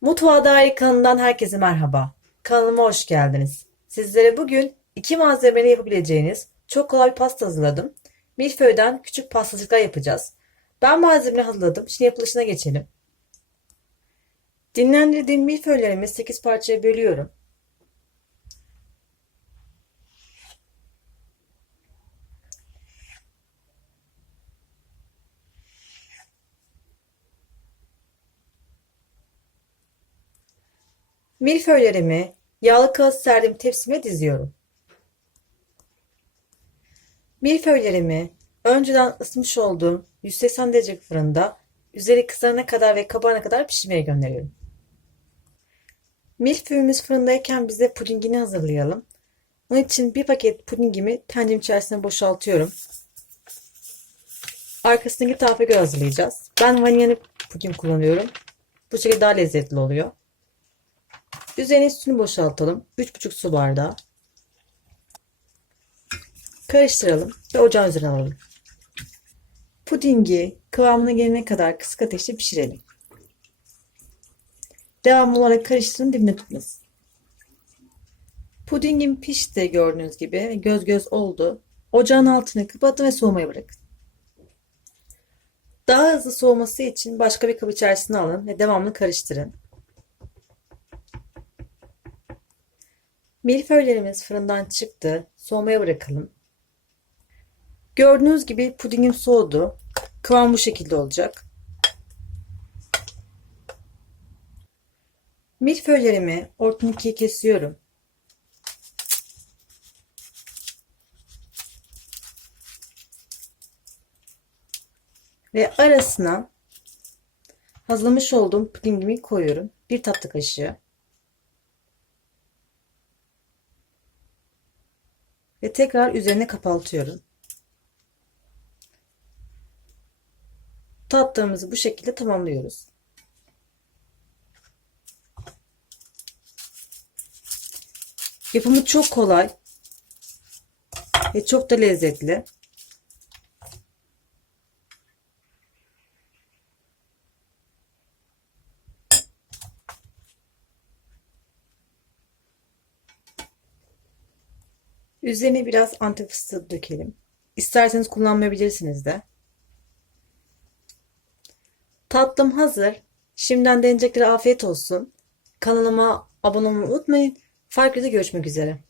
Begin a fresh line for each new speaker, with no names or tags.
Mutfağa Dair kanalından herkese merhaba. Kanalıma hoş geldiniz. Sizlere bugün iki malzemeyle yapabileceğiniz çok kolay bir pasta hazırladım. Milföy'den küçük pastacıklar yapacağız. Ben malzemeleri hazırladım. Şimdi yapılışına geçelim. Dinlendirdiğim milföylerimi 8 parçaya bölüyorum. Milföylerimi yağlı kağıt serdiğim tepsime diziyorum. Milföylerimi önceden ısıtmış olduğum 180 derece fırında üzeri kızarana kadar ve kabarana kadar pişirmeye gönderiyorum. Milföyümüz fırındayken biz de pudingini hazırlayalım. Onun için bir paket pudingimi tencerenin içerisine boşaltıyorum. Arkasındaki tarafa göre hazırlayacağız. Ben vanilyalı puding kullanıyorum. Bu şekilde daha lezzetli oluyor. Üzerine sütünü boşaltalım. 3,5 su bardağı. Karıştıralım ve ocağın üzerine alalım. Pudingi kıvamına gelene kadar kısık ateşte pişirelim. Devamlı olarak karıştırın dibine tutmasın. Pudingim pişti gördüğünüz gibi. Göz göz oldu. Ocağın altını kapatın ve soğumaya bırakın. Daha hızlı soğuması için başka bir kap içerisine alın ve devamlı karıştırın. Milföylerimiz fırından çıktı. Soğumaya bırakalım. Gördüğünüz gibi pudingim soğudu. Kıvam bu şekilde olacak. Milföylerimi ortadan ikiye kesiyorum. Ve arasına hazırlamış olduğum pudingimi koyuyorum. Bir tatlı kaşığı. Ve tekrar üzerine kapatıyorum. Tatlımızı bu şekilde tamamlıyoruz. Yapımı çok kolay ve çok da lezzetli. Üzerine biraz antep fıstığı dökelim. İsterseniz kullanmayabilirsiniz de. Tatlım hazır. Şimdiden deneyeceklere afiyet olsun. Kanalıma abone olmayı unutmayın. Farklı görüşmek üzere.